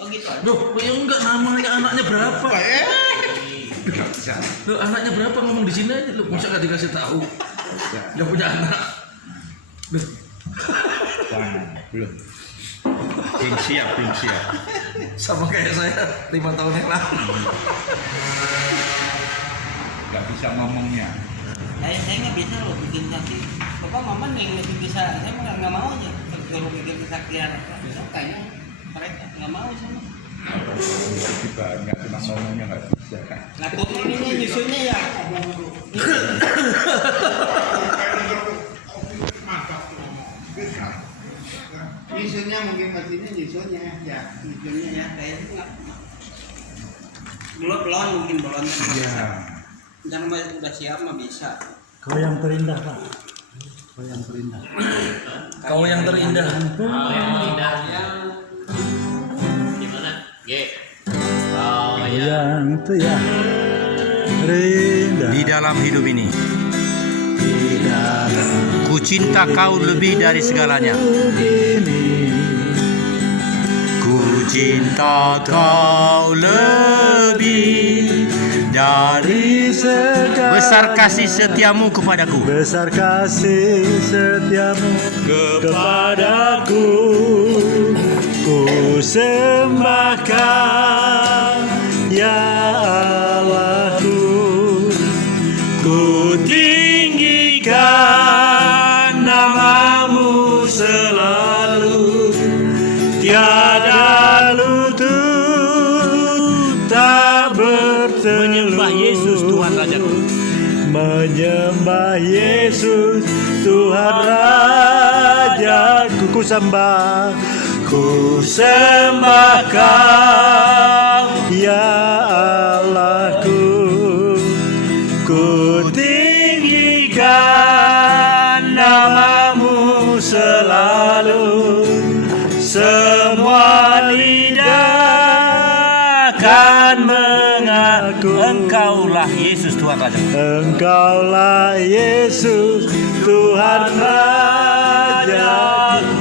Oh gitu aja. Loh, ya enggak, namanya anaknya berapa? Nggak bisa. Loh, anaknya berapa ngomong di sini aja. Loh, masa nggak dikasih tahu? Nggak punya anak. Loh, Wah, belum. Belum siap. sama kayak saya 5 tahun yang lalu. Nggak bisa ngomongnya. Saya nggak bisa loh bikin sakit. Bapak mama yang lebih bisa, saya mah nggak mau aja. Kalau bikin kesaktian, kayaknya mereka nggak mau sama. Juga nggak cuma ngomongnya nggak bisa. Nah putri ini nyusunnya ya. Nyusunnya mungkin pastinya nyusunnya ya kayaknya nggak. Belum mungkin belum. Iya. Dan udah siap mah bisa. Kau yang terindah, Pak. Kau yang terindah. Kau yang terindah. Gimana? G. Kau yang terindah. Di dalam hidup ini, Di dalam ku cinta kau lebih dari segalanya. ini. Ku cinta kau lebih dari Segala besar kasih setiamu kepadaku. besar kasih setiamu kepadaku, ku sembahkan ya Allahku, ku tinggikan namamu selalu, tiada lutut tak bertelut. Menyembah Yesus Tuhan Rajaku. Menyembah Yesus Tuhan Rajaku, ku sembahkan ya Allahku, ku tinggikan namamu selalu, semua lidah akan mengaku Engkaulah Yesus Tuhan Rajaku. Engkaulah Yesus Tuhan Raja,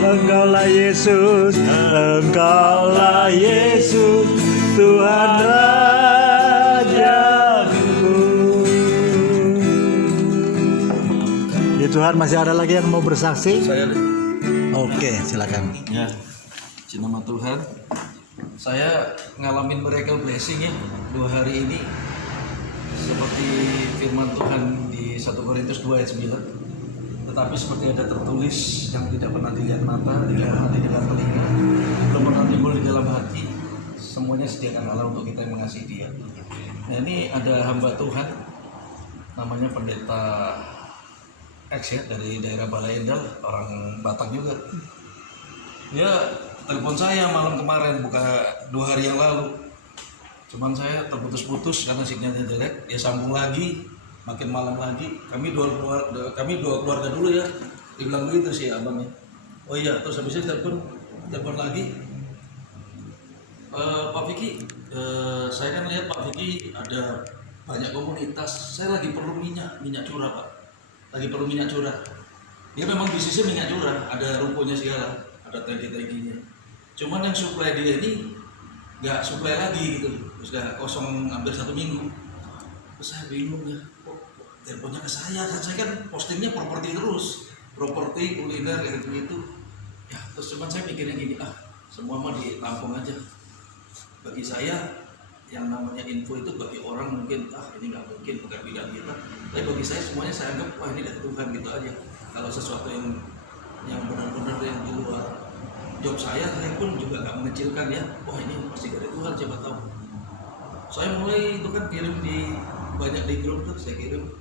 Engkaulah Yesus, Engkaulah Yesus Tuhan Rajaku. Ya Tuhan, masih ada lagi yang mau bersaksi? Saya Oke, silakan. ya, cinta nama Tuhan. Saya ngalamin miracle blessing ya 2 hari ini. Seperti firman Tuhan di 1 Korintus 2 ayat 9. Tetapi seperti ada tertulis, yang tidak pernah dilihat mata, tidak pernah didengar telinga, belum pernah timbul di dalam hati, semuanya sediakan Allah untuk kita yang mengasihi Dia. Nah, ini ada hamba Tuhan namanya Pendeta X ya, dari daerah Balai Endah, orang Batak juga. Dia telepon saya malam kemarin, bukan 2 hari yang lalu. Cuman saya terputus-putus karena sinyalnya jelek. Dia sambung lagi, makin malam lagi. Kami dua keluarga dulu ya. Dibilang begitu sih abangnya. Oh iya, terus habis itu telepon lagi. Pak Vicky, saya kan lihat Pak Vicky ada banyak komunitas. Saya lagi perlu minyak curah Pak. Lagi perlu minyak curah. Dia memang bisnisnya minyak curah, ada rukonya segala, ada tangki-tangkinya. Cuman yang supply dia ini nggak supply lagi gitu, sudah kosong hampir 1 minggu. Terus saya bingung ya, kok teleponnya ke saya kan postingnya properti terus, properti kuliner kayak gitu. Ya terus cuman saya mikirnya gini, semua mah ditampung aja. Bagi saya yang namanya info itu bagi orang mungkin ini nggak mungkin bukan bidang kita, tapi bagi saya semuanya saya anggap wah ini dari Tuhan gitu aja. Kalau sesuatu yang benar-benar yang di luar job saya pun juga nggak mengecilkan ya, wah ini pasti dari Tuhan, siapa tahu. Saya mulai itu kan kirim banyak di grup tuh, saya kirim.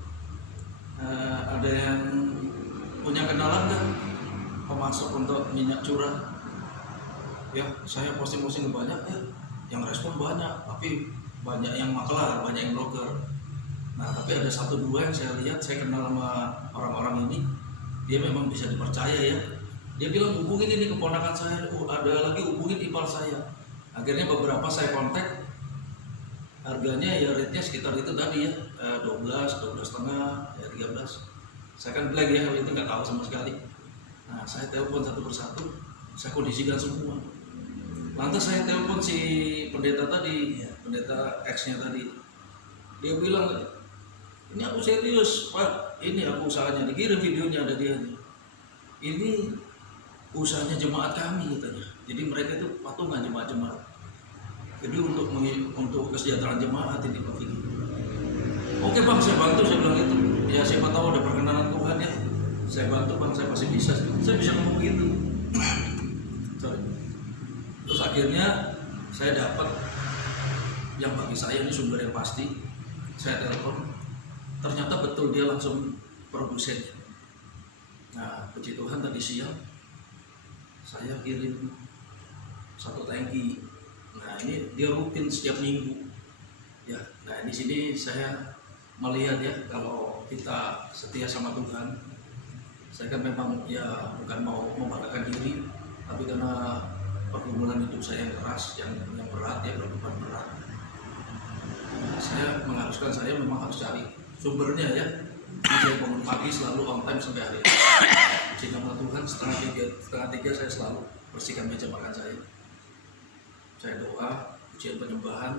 Ada yang punya kenalan nggak pemasok untuk minyak curah? Ya saya posting banyak ya, yang respon banyak, tapi banyak yang maklar, banyak yang broker. Nah tapi ada 1-2 yang saya lihat, saya kenal sama orang-orang ini, dia memang bisa dipercaya ya. Dia bilang hubungin ini keponakan saya, ada lagi hubungin ipar saya. Akhirnya beberapa saya kontak, harganya ya rate-nya sekitar itu tadi ya, 12 setengah, ya 13. Saya kan blank ya, kalau itu nggak tahu sama sekali. Nah saya telepon satu persatu, saya kondisikan semua. Lantas saya telepon si pendeta tadi, pendeta X-nya tadi. Dia bilang, ini aku serius Pak, ini aku usahanya, dikirim videonya ada dia. Ini usahanya jemaat kami katanya. Jadi mereka itu patungan jemaat-jemaat. Jadi untuk kesejahteraan jemaat ini Pak Vicky. Oke Bang, saya bantu, saya bilang gitu. Ya siapa tahu ada perkenanan Tuhan ya. Saya bantu Bang, saya pasti bisa. Saya bisa ngomong gitu. Sorry. Terus akhirnya saya dapat yang bagi saya ini sumber yang pasti. Saya telepon, ternyata betul dia langsung produsennya. Nah, puji Tuhan tadi siang saya kirim 1 tangki. Nah, ini dia rutin setiap minggu. Ya, nah di sini saya melihat ya kalau kita setia sama Tuhan. Saya kan memang ya bukan mau membanggakan diri, tapi karena pergumulan hidup saya yang keras, yang berat ya, berbeban berat. Saya mengharuskan saya memang harus cari sumbernya ya. Saya bangun pagi selalu on time sampai hari ini. Puji nama Tuhan, setengah tiga saya selalu bersihkan meja makan saya. Saya doa, ujian penyembahan,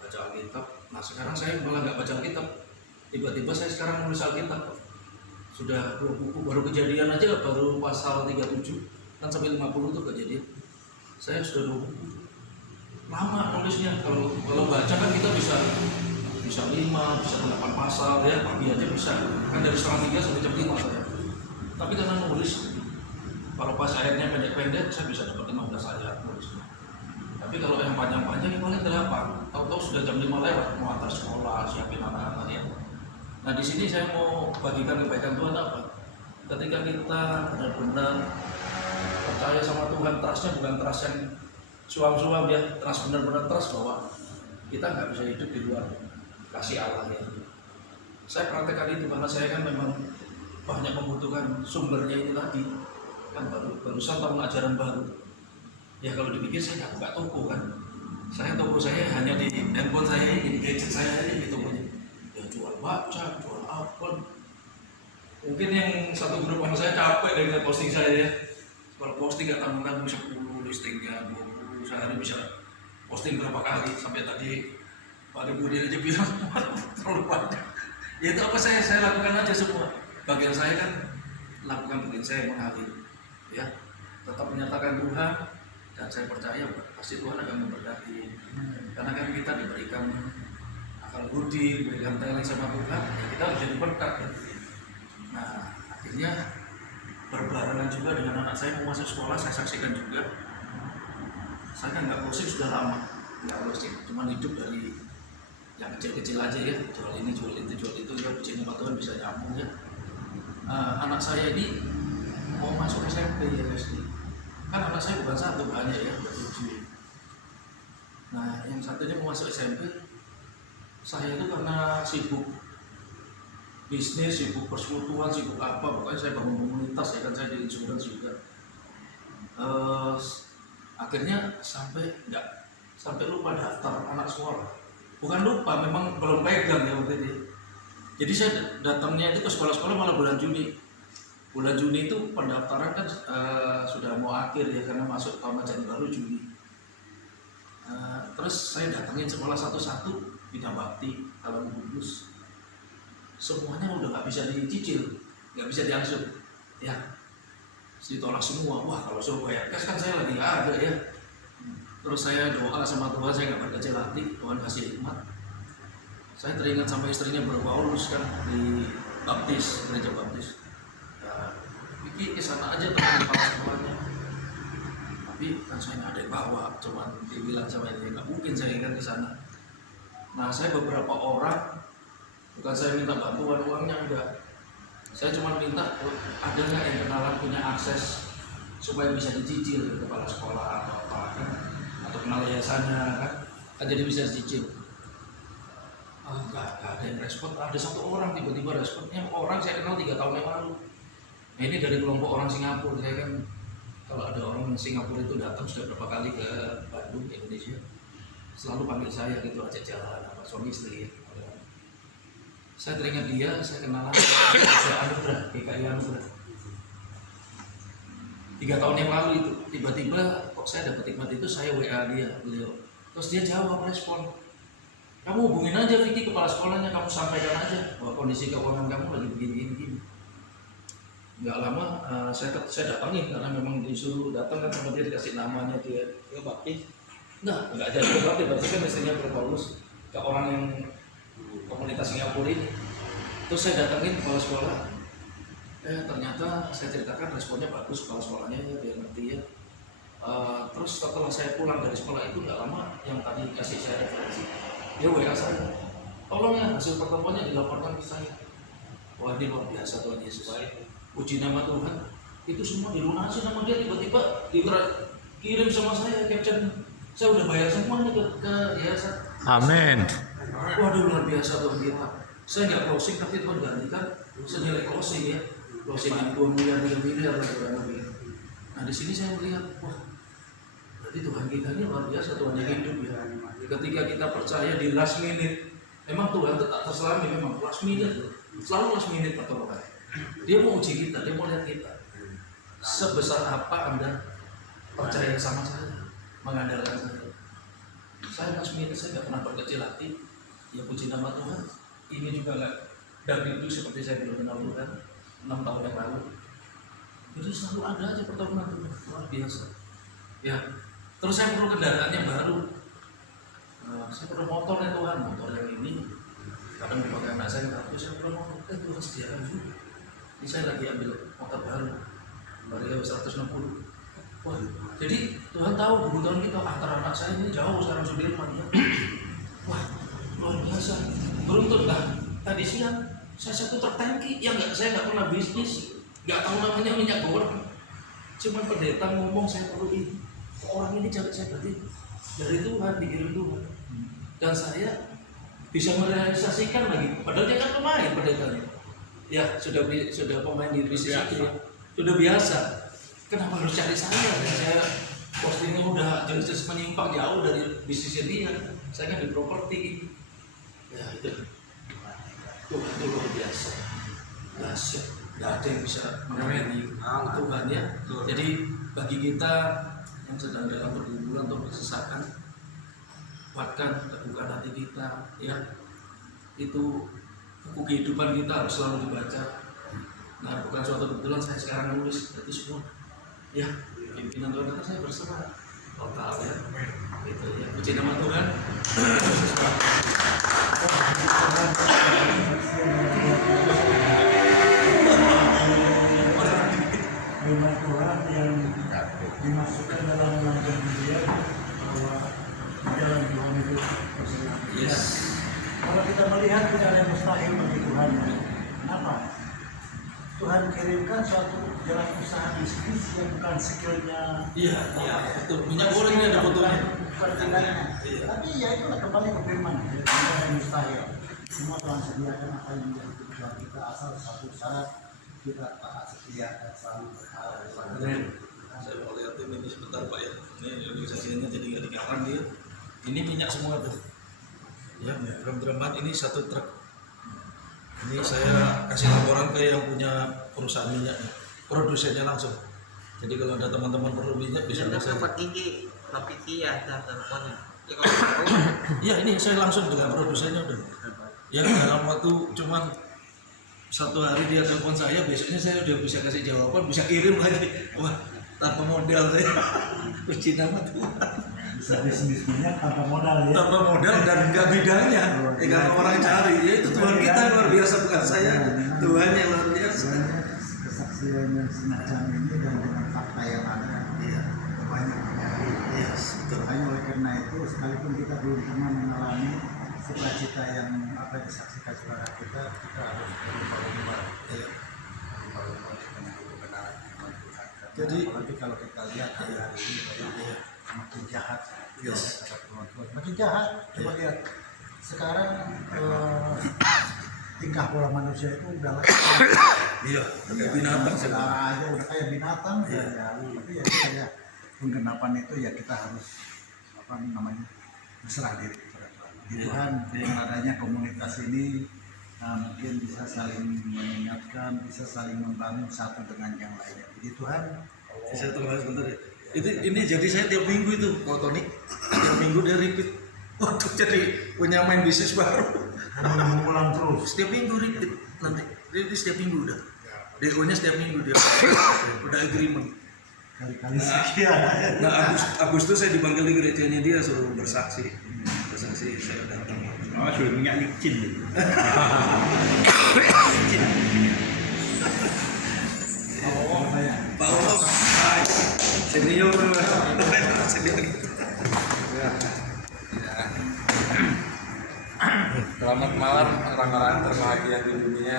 baca Alkitab. Nah sekarang saya malah nggak baca Alkitab. Tiba-tiba saya sekarang menulis Alkitab. Sudah 2 buku, baru Kejadian aja baru pasal 37 kan sampai 50 itu Kejadian. Saya sudah 2 buku. Lama nulisnya, kalau baca kan kita bisa 5, bisa 8 pasal ya, pagi aja bisa. Kan dari setengah 3 sampai jam 5 saya. Tapi karena nulis, kalau pas ayatnya pendek-pendek saya bisa dapat 15 ayat nulisnya. Tapi kalau yang panjang-panjang ya paling 8. Tahu-tahu sudah jam 5 lewat, mau antar sekolah, siapin anak-anak ya. Nah di sini saya mau bagikan kebaikan Tuhan apa? Ketika kita benar-benar percaya sama Tuhan, trustnya bukan trust yang suam-suam ya, trust benar-benar trust bahwa kita nggak bisa hidup di luar kasih Allah ya. Saya praktekkan itu karena saya kan memang banyak membutuhkan sumbernya ini tadi. Kan barusan tahun ajaran baru. Ya kalau dipikir saya nggak buka toko kan. Toko saya hanya di handphone saya ini, di gadget saya ini di tokonya. Ya jual baca, jual apa. Mungkin yang satu grup anak saya capek dengan posting saya ya. Kalau posting nggak tanggung-tanggung bisa 10 listingnya, 20 sehari bisa posting berapa kali sampai tadi Pak Budi aja bilang terlalu banyak. Ya itu apa saya lakukan aja semua. Bagian saya kan lakukan bagian saya mengakhiri, ya tetap menyatakan Tuhan dan saya percaya pasti Tuhan akan memberkati. Karena kan kita diberikan akal budi, diberikan talent sama Tuhan, ya kita harus jadi berkat. Ya. Nah akhirnya berbarengan juga dengan anak saya mau masuk sekolah, saya saksikan juga. Saya kan nggak musik sudah lama, nggak musik, cuma hidup dari yang kecil-kecil aja ya, jual ini, jual itu, ya puji nama Tuhan bisa nyambung ya. Anak saya ini mau masuk SMP ya SD. Kan anak saya bukan satu, banyak ya, ada 7. Nah yang satunya mau masuk SMP, saya itu karena sibuk bisnis, sibuk persekutuan, sibuk apa, pokoknya saya bangun komunitas ya kan, saya di insurans juga. Akhirnya sampai lupa daftar anak sekolah. Bukan lupa, memang belum pegang ya waktu itu. Jadi saya datangnya itu ke sekolah-sekolah malah bulan Juni. Bulan Juni itu pendaftaran kan sudah mau akhir ya, karena masuk tahun ajaran baru Juni. Terus saya datangin sekolah satu-satu, Bina Bakti, Alam Kudus. Semuanya udah nggak bisa dicicil, nggak bisa diangsur, ya ditolak semua. Wah kalau suruh bayar kas kan saya lagi nggak ada ya. Terus saya doa sama Tuhan, saya nggak berkecil hati, Tuhan kasih hikmat. Saya teringat sama istrinya berpaulus kan di Baptis, gereja Baptis. Pikir ke sana aja teman kepala sekolahnya. Tapi kan saya nggak ada yang bawa, cuman dibilang sama ini nggak mungkin saya kan ke sana. Nah saya beberapa orang, bukan saya minta bantuan uangnya enggak. Saya cuma minta ada nggak yang kenalan punya akses supaya bisa dicicil ke kepala sekolah atau apa kan, atau kenal yayasannya kan jadi bisa dicicil. Enggak ada yang respon. Ada satu orang tiba-tiba responnya, orang saya kenal 3 tahun yang lalu. Nah ini dari kelompok orang Singapura. Saya kan kalau ada orang Singapura itu datang sudah berapa kali ke Bandung, Indonesia, selalu panggil saya gitu, ajak jalan apa suami istri. Saya teringat dia, saya kenalan saya Anugerah, GKI Anugerah. 3 tahun yang lalu itu tiba-tiba kok saya dapat hikmat itu, saya WA beliau. Terus dia jawab, respon, kamu hubungin aja Vicky kepala sekolahnya, kamu sampaikan aja bahwa kondisi keuangan kamu lagi begini. Nggak lama saya datangin karena memang disuruh datang kan sama dia, dikasih namanya dia. Ya baptis. Nggak jadi berarti kan istrinya Paulus ke orang yang komunitas Singapura ini. Terus saya datangin kepala sekolah. Ternyata saya ceritakan responnya bagus kepala sekolahnya, ya dia ngerti ya. Terus setelah saya pulang dari sekolah itu nggak lama, yang tadi kasih saya referensi, dia WA saya, tolong ya hasil pertemuannya dilaporkan ke saya. Wah, ini luar biasa Tuhan Yesus. Puji nama Tuhan. Itu semua dilunasi sama dia, tiba-tiba kirim sama saya caption. Saya udah bayar semuanya ke yayasan. Amin. Waduh, luar biasa Tuhan kita. Saya nggak closing tapi Tuhan gantikan senilai closing ya. Closing yang 2 miliar, 3 miliar kurang lebih. Nah di sini saya melihat, wah, berarti Tuhan kita ini luar biasa, Tuhan yang hidup ya. Ketika kita percaya di last minute, memang Tuhan tak terselami, memang last minute, selalu last minute pertolongan. Dia mau uji kita, dia mau lihat kita. Sebesar apa Anda percaya sama saya, mengandalkan saya. Saya last minute, saya nggak pernah berkecil hati. Ya puji nama Tuhan. Ini juga nggak dari itu seperti saya belum kenal Tuhan 6 tahun yang lalu. Jadi selalu ada aja pertolongan Tuhan, luar biasa. Ya, terus saya perlu kendaraan yang baru. Saya perlu motor ya Tuhan, motor yang ini. Kadang dipakai anak saya, tapi saya perlu motor. Tuhan sediakan juga. Ini saya lagi ambil motor baru, Vario 160. Wah, jadi Tuhan tahu kebutuhan kita. Antara anak saya ini jauh sekarang Sudirman ya. Wah, luar biasa. Beruntun lah. Tadi siang saya satu truk tangki yang saya nggak pernah bisnis, nggak tahu namanya minyak goreng. Cuman pendeta ngomong saya perlu ini. Orang ini cari saya berarti dari Tuhan, dikirim Tuhan. Dan saya bisa merealisasikan lagi. Padahal dia kan pemain pendetanya. Ya sudah pemain di bisnis itu ya. Sudah biasa. Kenapa harus cari saya? Saya postingnya udah jelas menyimpang jauh dari bisnisnya dia. Saya kan di properti. Ya itu. Tuhan itu luar biasa. Dahsyat. Gak ada yang bisa mengenai Tuhan ya. Jadi bagi kita yang sedang dalam pergumulan atau kesesakan, kuatkan, teguhkan hati kita ya. Itu buku kehidupan kita harus selalu dibaca. Nah bukan suatu kebetulan saya sekarang nulis itu semua ya, pimpinan Tuhan kata saya berserah total ya. Itu ya, puji nama Tuhan. Firman Tuhan yang dimasukkan dalam lanjut dia bahwa jalan Tuhan itu berserah. Yes. Kalau kita melihat tidak ada yang mustahil bagi Tuhan. Kenapa? Tuhan kirimkan suatu jalan usaha bisnis yang bukan skillnya. Iya, betul. Minyak goreng ini ada fotonya. Bukan tidaknya. Tapi ya itulah kembali ke firman. Tidak ada yang mustahil. Semua Tuhan sediakan apa yang menjadi kebutuhan kita, asal satu syarat kita taat setia dan selalu berharap. Saya mau lihat ini sebentar Pak ya. Ini organisasinya jadi nggak dikapan dia. Ini minyak semua tuh. Ya, drum-druman ini satu truk. Ini saya kasih laporan ke yang punya perusahaan minyak, produsennya langsung. Jadi kalau ada teman-teman perlu minyak bisa Bisa saya. dapat gigi, tapi dia ada teleponnya. Ya kalau tahu, Iya ini saya langsung dengan produsennya udah. Ya dalam waktu cuman 1 hari dia telepon saya, besoknya saya udah bisa kasih jawaban, bisa kirim lagi. Wah, tanpa modal saya. Puji nama Tuhan. Bisa bisnis minyak tanpa modal ya. Tanpa modal dan nggak bidangnya. Kalau orang cari, ya itu Tuhan kita luar biasa, bukan saya. Tuhan yang luar biasa. Kesaksian yang semacam ini dan dengan fakta yang ada, Iya. banyak dari. Iya, betul. Hanya oleh karena itu, sekalipun kita belum pernah mengalami cita-cita yang apa yang disaksikan saudara kita harus berlomba-lomba. Iya. Berlomba-lomba dengan kebenaran firman Tuhan. Jadi, apalagi kalau kita lihat hari ini banyak makin jahat. Yes. Makin jahat. Coba lihat sekarang tingkah pola manusia itu udah lain. Iya, kayak binatang Sekarang sekarang. aja udah kayak binatang. Iya. Ya, tapi ya itu ya penggenapan itu ya kita harus apa namanya berserah diri kepada Tuhan. Di Iya. Tuhan dengan adanya komunitas ini mungkin bisa saling mengingatkan, bisa saling membangun satu dengan yang lainnya. Di Tuhan Saya tunggu sebentar ya. ini jadi saya tiap minggu itu kalau Tony tiap minggu dia repeat. Waduh, jadi punya main bisnis baru. Mengulang terus. Setiap minggu repeat nanti. Dia setiap minggu udah. DO-nya setiap minggu dia udah agreement. Kali-kali sekian. Nah, Agustus saya dipanggil di gerejanya dia suruh bersaksi. Bersaksi saya datang. Oh, sudah minyak micin. Pak Om, senior gitu. Selamat malam orang-orang terbahagia di dunia.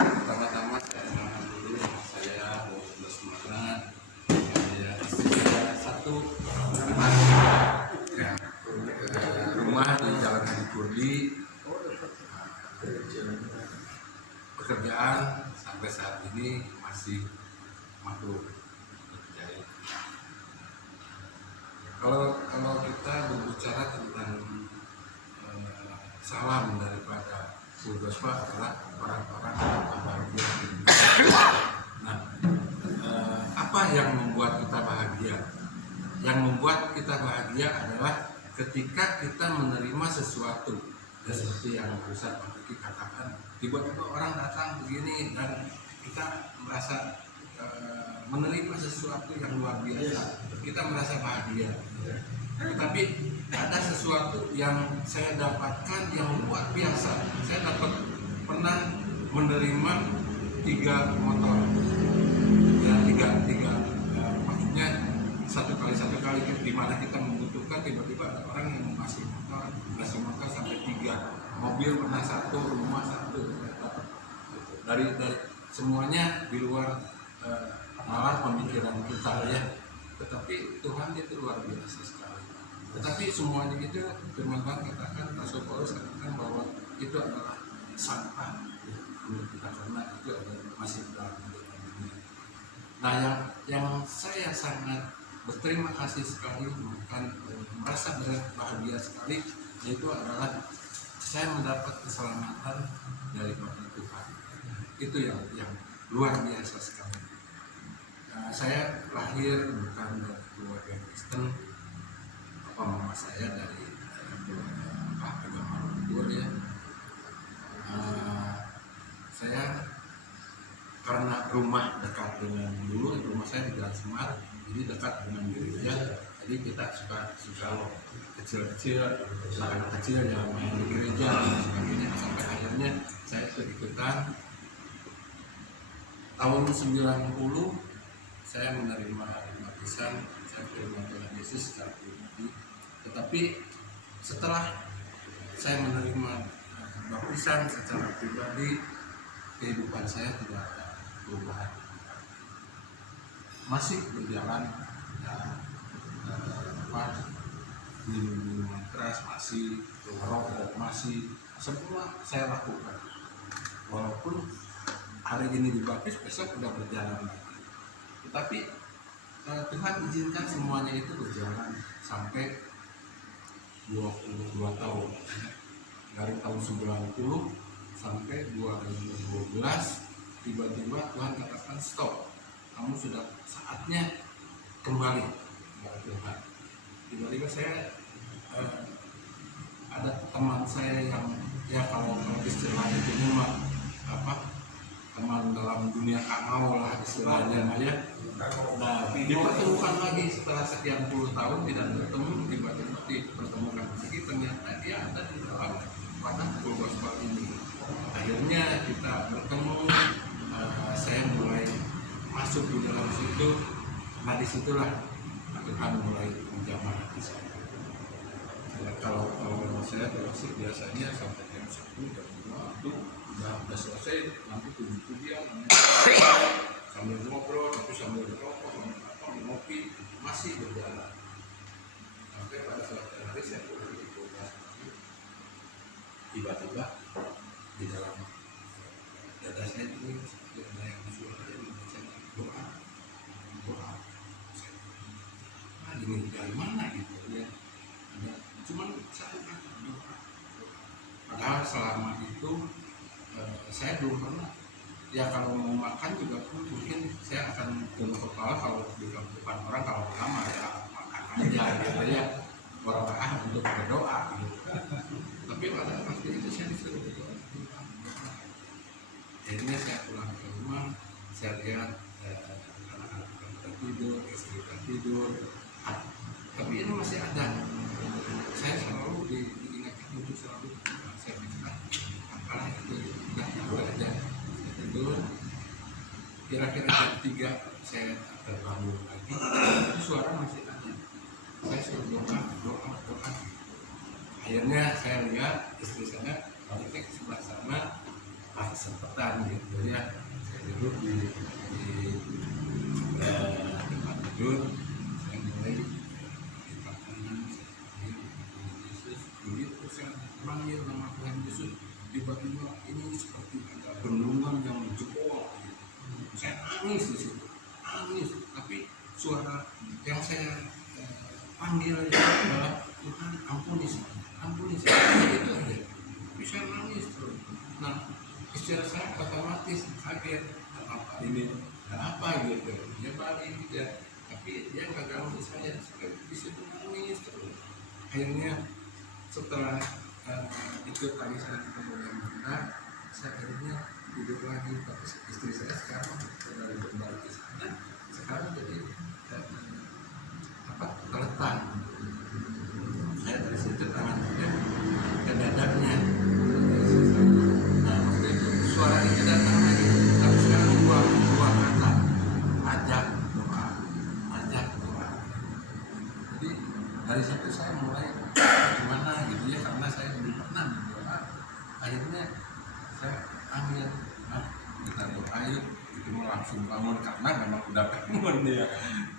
Pertama-tama saya kenalkan dulu, saya Bos Semarang. Saya istri satu rumah, ya, rumah di Jalan Haji Kurdi. Pekerjaan sampai saat ini masih makruh terjadi. Kalau kita berbicara tentang salam daripada Bu Gospa adalah orang-orang yang bahagia. Nah, apa yang membuat kita bahagia? Yang membuat kita bahagia adalah ketika kita menerima sesuatu, ya, seperti yang Ustaz Pak Diki katakan, tiba-tiba orang datang begini dan kita merasa menerima sesuatu yang luar biasa, kita merasa bahagia. Tetapi ada sesuatu yang saya dapatkan yang luar biasa. Saya pernah menerima 3 motor, ya, tiga maksudnya satu kali di mana kita membutuhkan, tiba-tiba ada orang yang ngasih motor sampai 3, mobil pernah 1, rumah 1, dari semuanya di luar malah pemikiran kita, ya. Tetapi Tuhan itu luar biasa sekali. Tetapi semuanya itu firman Tuhan katakan, Rasul Paulus katakan bahwa itu adalah sampah, ya, menurut kita, karena itu adalah masih dalam dunia. Nah, yang saya sangat berterima kasih sekali, bahkan merasa bahagia sekali, yaitu adalah saya mendapat keselamatan daripada Tuhan. Itu yang luar biasa sekali. Saya lahir bukan dari keluarga Kristen. Mama saya dari agama luhur, ya. Saya karena rumah dekat dengan rumah saya di Jalan Semar, jadi dekat dengan gereja. Jadi kita suka kecil-kecil, anak kecil yang main di gereja dan sebagainya, sampai akhirnya saya ikut-ikutan. Tahun 90 saya menerima baptisan, saya terima Tuhan Yesus secara pribadi. Tetapi setelah saya menerima baptisan secara pribadi, kehidupan saya tidak ada perubahan. Masih berjalan, ya, minuman keras masih, rokok masih, semua saya lakukan. Walaupun hari ini dibaptis, besok udah berjalan lagi. Tetapi Tuhan izinkan semuanya itu berjalan sampai 22 tahun. Dari tahun 90 sampai 2012, tiba-tiba Tuhan katakan stop. Kamu sudah saatnya kembali kepada Tuhan. Tiba-tiba saya ada teman saya yang, ya, kalau istilahnya itu mah teman dalam dunia kamau lah istilahnya, ya. Nah, dipertemukan lagi setelah sekian puluh tahun tidak bertemu, tiba-tiba dipertemukan lagi, ternyata dia ada di dalam pada gospel ini. Akhirnya kita bertemu, saya mulai masuk di dalam situ. Nah, disitulah Tuhan mulai menjamah hati saya. Kalau saya terus biasanya sampai jam 10 jam 2 itu udah selesai, nanti pujian sambil ngobrol, tapi sambil rokok, sambil ngopi, masih berjalan. Sampai pada suatu hari saya pulang di kota, tiba-tiba di dalam dada saya ini ada yang suara yang membaca doa. Ini dari mana gitu, ya? Cuman satu kata doa. Padahal selama itu saya belum pernah ya kalau mau makan juga mungkin saya akan tunduk kepala kalau di depan orang, kalau lama ya makan aja gitu ya, orang untuk berdoa gitu. Tapi pada waktu itu saya disuruh berdoa. Akhirnya saya pulang ke rumah, saya lihat anak-anak tertidur, istri tertidur, tapi ini masih ada. Saya selalu diingatkan untuk selalu saya bilang apalah itu udah tidur aja. Saya tidur, kira-kira jam 3 saya terbangun lagi, suara masih ada. Saya suruh doa. Akhirnya saya lihat istri saya balik ke sebelah sana, pas sempetan gitu ya. Saya duduk di tempat tidur, saya mulai Yesus, begitu saya panggil nama Tuhan Yesus, tiba-tiba ini seperti ada bendungan yang jebol. Saya nangis di situ, nangis. Tapi suara yang saya panggil itu adalah Tuhan ampuni saya, itu aja. Tapi saya nangis terus. Nah, istri saya otomatis kaget, apa ini, apa gitu. Dia balik ya, tapi dia nggak ganggu saya di situ nangis terus. Akhirnya setelah itu tadi saya ketemu yang benar, saya akhirnya tidur lagi. Tapi istri saya sekarang sudah kembali ke sana, sekarang jadi terletak. Saya dari situ tangan saya ke dadanya. Nah, waktu itu suara itu datang lagi, tapi sekarang dua kata, ajak doa. Jadi dari situ saya mulai gimana gitu ya, karena saya belum pernah berdoa. Akhirnya saya ambil, kita doa yuk, itu mau langsung bangun karena memang udah bangun dia,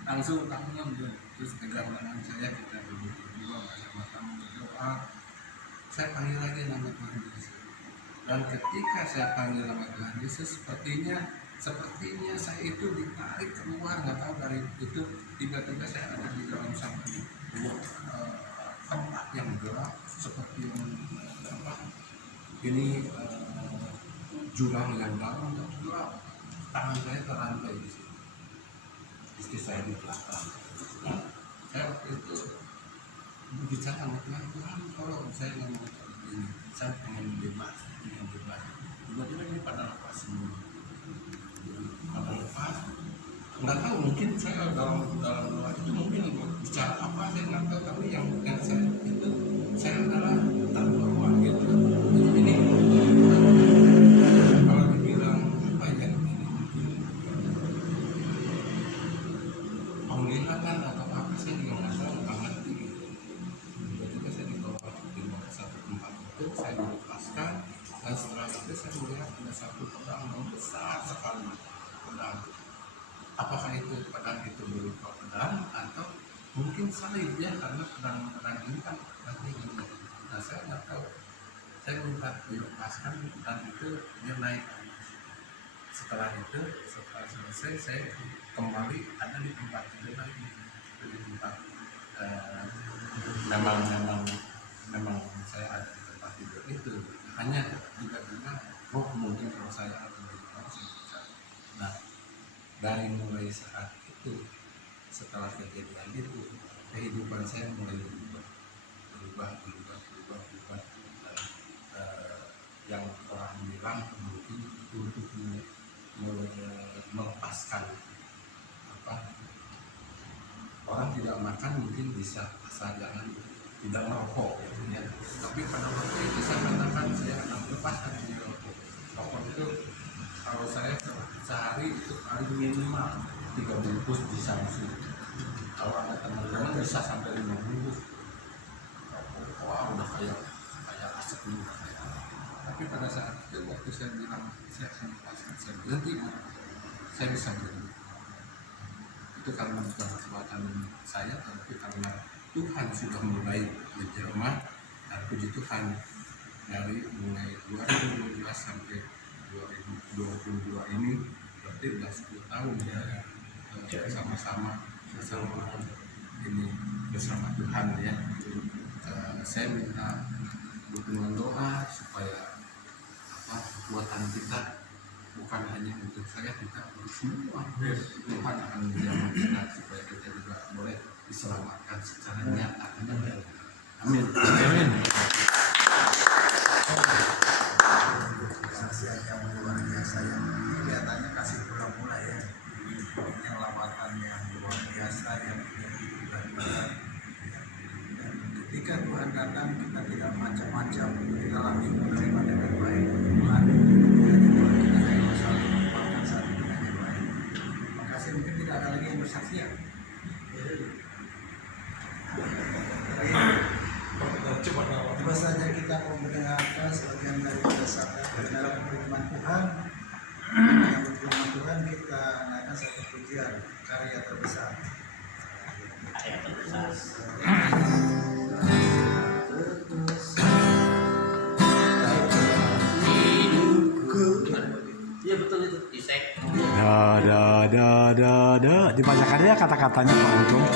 langsung bangun terus pegang tangan saya, kita duduk berdua bersama-sama berdoa. Saya panggil lagi nama Tuhan Yesus, dan ketika saya panggil nama Tuhan Yesus, sepertinya saya itu ditarik keluar, nggak tahu dari itu, tiba-tiba saya ada di dalam satu tempat yang gelap seperti ini jurang yang dalam dan gelap. Tangan saya terantai di sini, istri saya di belakang. Nah, saya waktu itu bicara sama Tuhan, kalau saya nggak mau ini, saya pengen bebas. Tiba-tiba ini pada lepas semua, nggak tahu, mungkin saya dalam doa itu mungkin bicara apa saya nggak tahu, tapi yang saya itu saya adalah terbawa gitu. Ini kalau dibilang apa ya, ini penglihatan atau apa sih juga nggak tahu, nggak ngerti gitu. Tiba-tiba saya dibawa ke satu tempat itu, saya dilepaskan, dan setelah itu saya melihat ada satu pedang yang besar sekali. Pedang, apakah itu pedang itu berupa pedang atau mungkin salib ya, karena pedang ini kan berarti ini. Nah, saya nggak tahu. Saya minta dilepaskan dan itu dia naik. Setelah selesai saya kembali ada di tempat itu lagi, di tempat memang saya ada di tempat tidur itu. Hanya tiba-tiba mungkin kalau saya ada di tempat bisa. Nah, dari mulai saat itu, setelah kejadian itu, kehidupan saya mulai berubah. Yang orang bilang mungkin untuk melepaskan orang tidak makan mungkin bisa asal jangan tidak merokok gitu ya. Tapi pada waktu itu saya katakan saya akan lepaskan dari rokok. Rokok itu kalau saya sehari itu paling minimal 3 bungkus bisa sih. Kalau ada teman-teman bisa sampai 5 bungkus. Wah, udah kayak asap ini. Tapi pada saat itu waktu saya bilang saya akan lepaskan, saya berhenti, saya bisa berhenti. Itu karena bukan kekuatan saya, tapi karena Tuhan sudah mulai menjelma. Dan puji Tuhan, dari mulai 2012 sampai 2022 ini berarti sudah 10 tahun ya, sama-sama ini bersama Tuhan ya. Saya minta dukungan doa supaya kekuatan kita bukan hanya untuk saya, kita untuk semua. Tuhan akan menjamah kita supaya kita juga boleh diselamatkan secara nyata. Amin. Amin. Kesaksian yang luar biasa yang kelihatannya kasih pula-pula ya, yang lawatan yang luar biasa yang tiba-tiba. Dan ketika Tuhan datang kita tidak macam-macam, kita langsung menerima dengan baik. Tuhan kita hanya selalu merupakan satu dengan yang baik. Makasih, mungkin tidak ada lagi yang bersaksi ya. Coba saja kita mau mendengarkan sebagian daripada sabda dalam firman Tuhan. Yang firman Tuhan kita naikkan satu pujian karya terbesar. Iya betul itu. Isek. Dibacakan ya kata-katanya Pak Untung.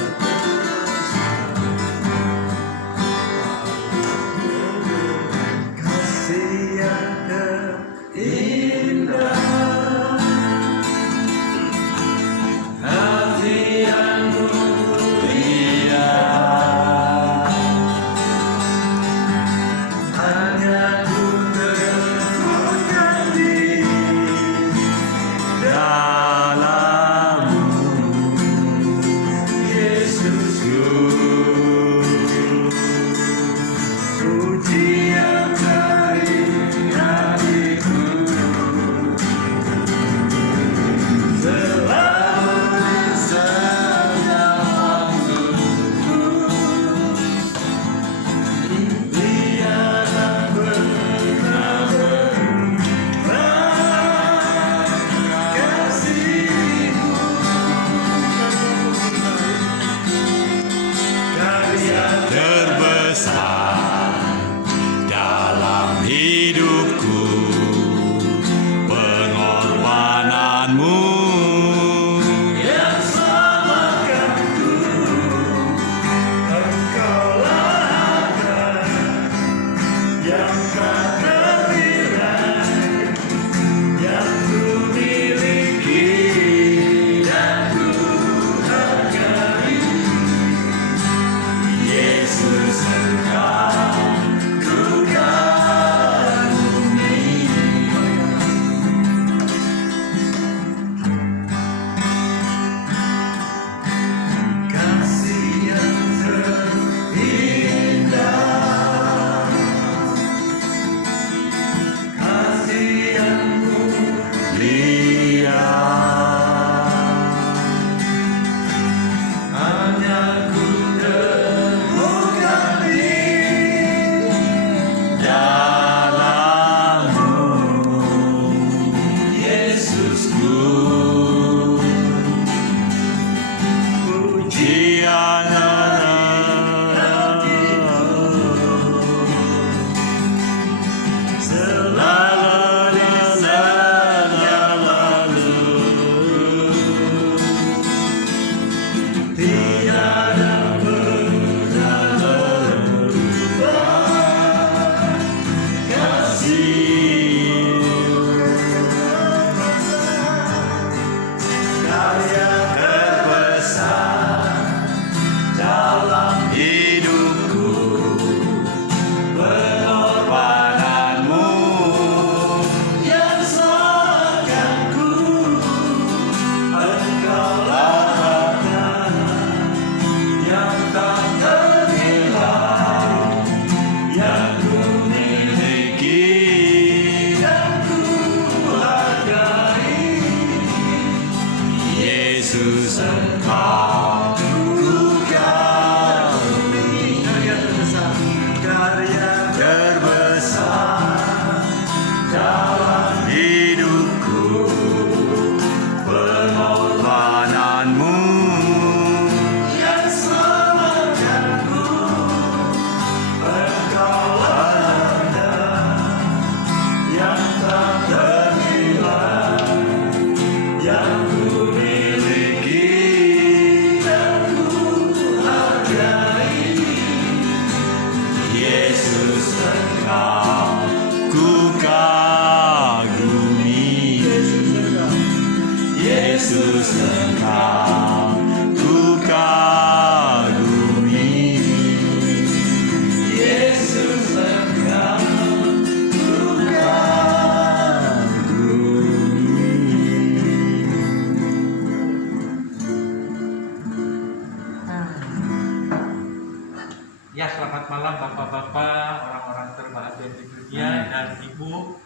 Ya, selamat malam Bapak-bapak, orang-orang terbahagia di dunia dan Ibu.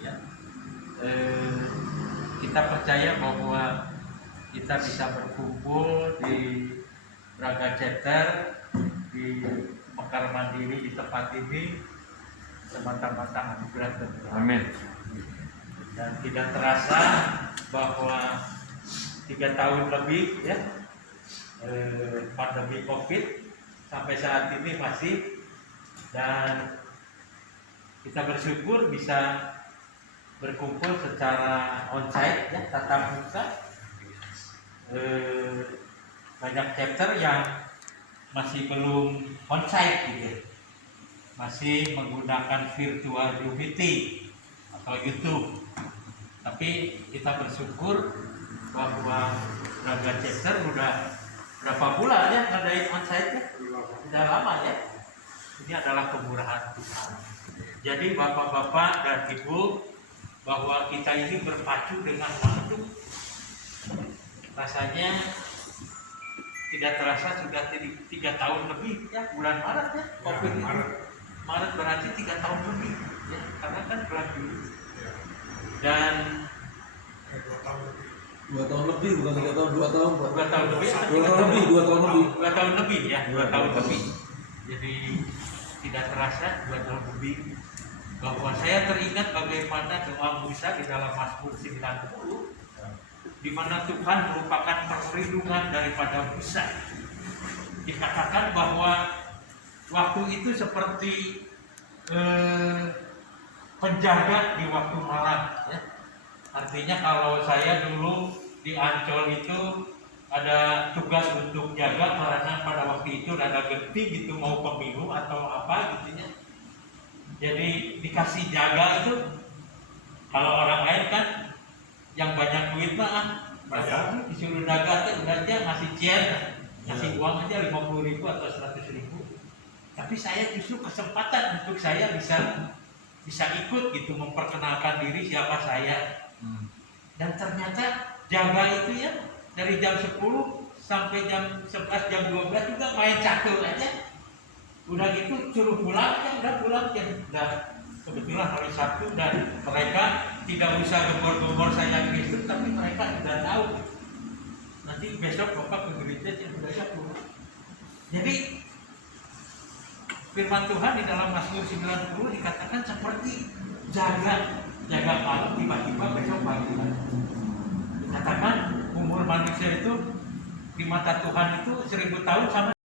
Ya. Kita percaya bahwa kita bisa berkumpul di Braga Chapter, di Mekar Mandiri, di tempat ini semata-mata anugerah dan Tuhan. Amin. Dan tidak terasa bahwa 3 tahun lebih ya pandemi COVID sampai saat ini masih, dan kita bersyukur bisa berkumpul secara onsite ya, tatap muka. Banyak chapter yang masih belum onsite gitu, masih menggunakan virtual Unity atau YouTube. Tapi kita bersyukur bahwa Braga Chapter udah berapa bulan ya ngadain onsite ya, udah lama ya. Ini adalah kemurahan Tuhan. Jadi bapak-bapak dan ibu, bahwa kita ini berpacu dengan waktu. Rasanya tidak terasa sudah 3 tahun lebih ya, bulan Maret ya, COVID itu. Maret berarti 3 tahun lebih ya, karena kan bulan Juli. Dan 2 tahun lebih, bukan 3 tahun, 2 tahun Pak. 2 tahun lebih, 2 tahun lebih, 2 tahun lebih. 2 tahun lebih ya, 2 tahun lebih. Jadi tidak terasa 2 tahun lebih, bahwa saya teringat bagaimana doa Musa di dalam Mazmur 90, di mana Tuhan merupakan perlindungan daripada Musa. Dikatakan bahwa waktu itu seperti penjaga di waktu malam ya. Artinya kalau saya dulu di Ancol itu ada tugas untuk jaga, karena pada waktu itu ada genting gitu, mau pemilu atau apa gitu ya. Jadi dikasih jaga itu, kalau orang lain kan yang banyak duit mah disuruh jaga tuh udah aja ngasih cian, ngasih uang aja 50.000 atau 100.000. Tapi saya justru kesempatan untuk saya bisa ikut gitu, memperkenalkan diri siapa saya. Dan ternyata jaga itu ya dari jam 10 sampai jam 11, jam 12 juga main catur aja. Udah gitu suruh pulang ya, udah pulang ya. Udah kebetulan hari Sabtu dan mereka tidak usah gembor-gembor saya Kristus, tapi mereka sudah tahu. Nanti besok Bapak ke gereja yang sudah pulang. Jadi firman Tuhan di dalam Mazmur 90 dikatakan seperti jaga malam, tiba-tiba besok pagi. Dikatakan umur manusia itu di mata Tuhan itu 1000 tahun sama